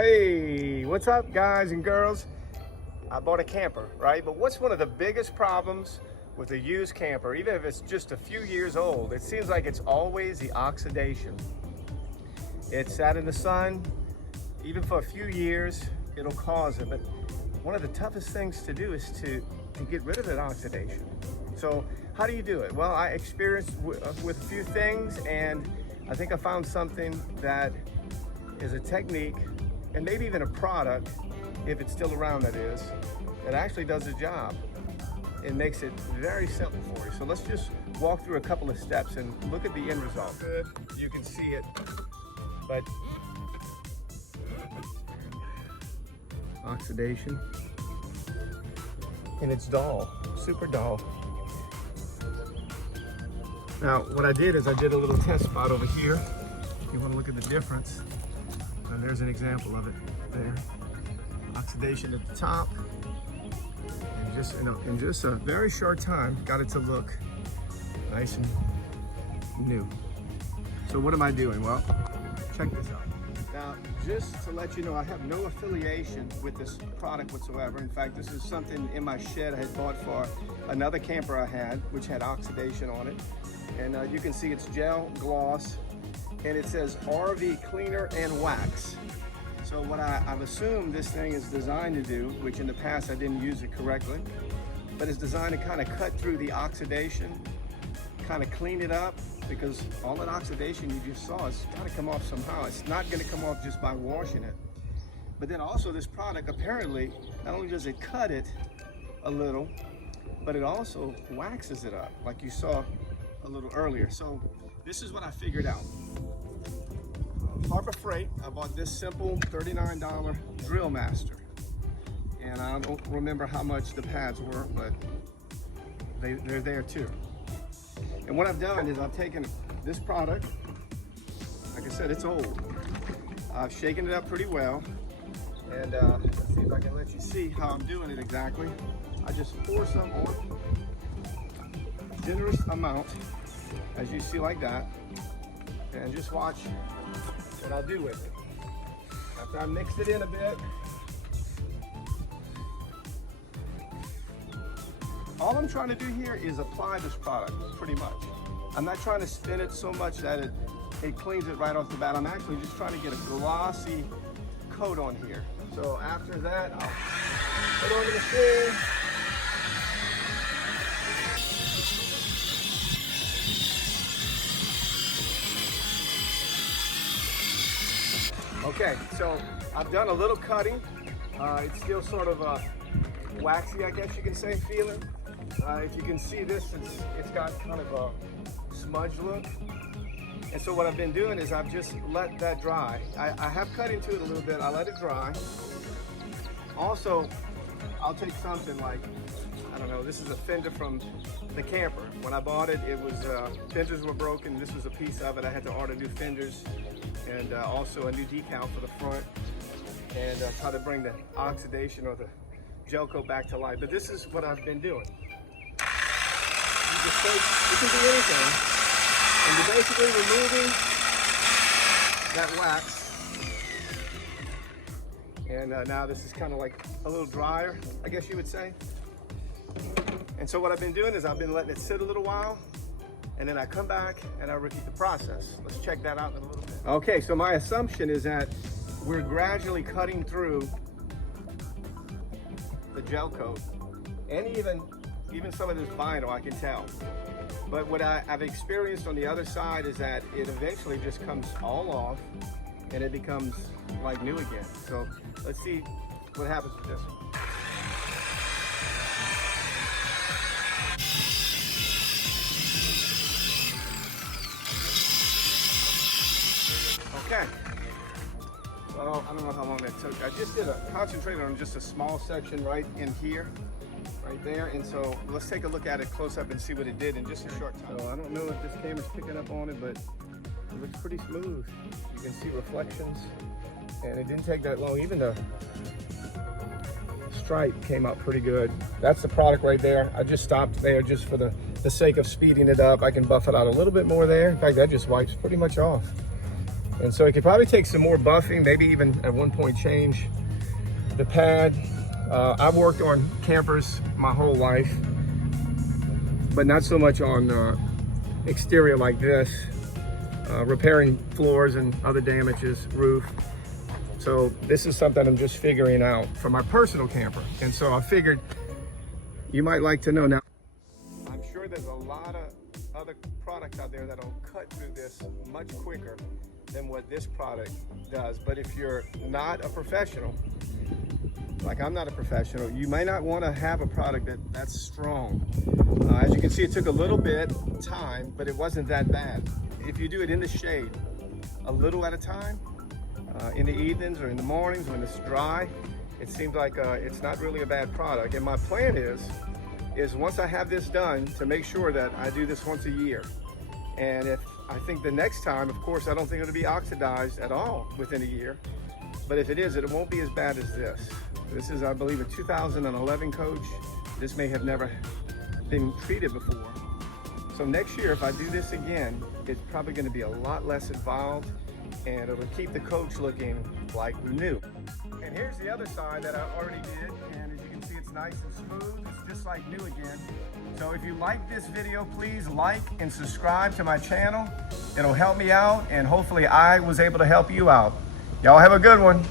Hey, what's up guys and girls? I bought a camper, right? But what's one of the biggest problems with a used camper, even if it's just a few years old? It seems like it's always the oxidation. It sat in the sun, even for a few years, it'll cause it. But one of the toughest things to do is to get rid of that oxidation. So how do you do it? Well, I experienced with a few things, and I think I found something that is a technique and maybe even a product, if it's still around, that is, that actually does the job. It makes it very simple for you. So let's just walk through a couple of steps and look at the end result. Good, you can see it, but oxidation, and it's dull, super dull. Now, what I did is I did a little test spot over here. You want to look at the difference. And there's an example of it there. Oxidation at the top. And just in just a very short time, got it to look nice and new. So what am I doing? Well, check this out. Now, just to let you know, I have no affiliation with this product whatsoever. In fact, this is something in my shed I had bought for another camper I had, which had oxidation on it. And you can see it's gel gloss, and it says RV cleaner and wax. So what I've assumed this thing is designed to do, which in the past I didn't use it correctly, but it's designed to kind of cut through the oxidation, kind of clean it up, because all that oxidation you just saw is got to come off somehow. It's not going to come off just by washing it. But then also this product, apparently, not only does it cut it a little, but it also waxes it up, like you saw a little earlier. So this is what I figured out. Harbor Freight, I bought this simple $39 Drill Master. And I don't remember how much the pads were, but they're there too. And what I've done is I've taken this product, like I said, it's old. I've shaken it up pretty well. And let's see if I can let you see how I'm doing it exactly. I just pour some on, generous amount, as you see, like that. And just watch what I do with it. After I mixed it in a bit, all I'm trying to do here is apply this product, pretty much. I'm not trying to spin it so much that it cleans it right off the bat. I'm actually just trying to get a glossy coat on here. So after that, I'll put it on the machine. Okay, so I've done a little cutting. It's still sort of waxy, I guess you can say, feeling. If you can see this, it's got kind of a smudge look. And so what I've been doing is I've just let that dry. I have cut into it a little bit. I let it dry. Also, I'll take something like, I don't know, this is a fender from the camper. When I bought it, it was, fenders were broken. This was a piece of it. I had to order new fenders and also a new decal for the front, and try to bring the oxidation or the gel coat back to life. But this is what I've been doing. You just take, it can be anything, and you're basically removing that wax. And now this is kind of like a little drier, I guess you would say. And so what I've been doing is I've been letting it sit a little while, and then I come back and I repeat the process. Let's check that out in a little bit. Okay, so my assumption is that we're gradually cutting through the gel coat, and even some of this vinyl, I can tell. But what I've experienced on the other side is that it eventually just comes all off and it becomes like new again. So let's see what happens with this one. Okay, well, I don't know how long that took. I just concentrated on just a small section right in here, right there. And so let's take a look at it close up and see what it did in just a short time. So I don't know if this camera's picking up on it, but it looks pretty smooth. You can see reflections, and it didn't take that long. Even the stripe came out pretty good. That's the product right there. I just stopped there just for the sake of speeding it up. I can buff it out a little bit more there. In fact, that just wipes pretty much off. And so it could probably take some more buffing, maybe even at one point change the pad. I've worked on campers my whole life, but not so much on exterior like this, repairing floors and other damages, roof. So this is something I'm just figuring out for my personal camper. And so I figured you might like to know. Now, I'm sure there's a lot of other products out there that'll cut through this much quicker than what this product does. But if you're not a professional, like I'm not a professional, you may not want to have a product that's strong. As you can see, it took a little bit of time, but it wasn't that bad. If you do it in the shade, a little at a time, in the evenings or in the mornings when it's dry, it seems like it's not really a bad product. And my plan is once I have this done, to make sure that I do this once a year. And if I think the next time, of course, I don't think it'll be oxidized at all within a year. But if it is, it won't be as bad as this. This is, I believe, a 2011 coach. This may have never been treated before. So next year, if I do this again, it's probably going to be a lot less involved, and it'll keep the coach looking like new. And here's the other side that I already did, and as you can see, it's nice and smooth. It's just like new again. So if you like this video, please like and subscribe to my channel. It'll help me out, and hopefully I was able to help you out. Y'all have a good one.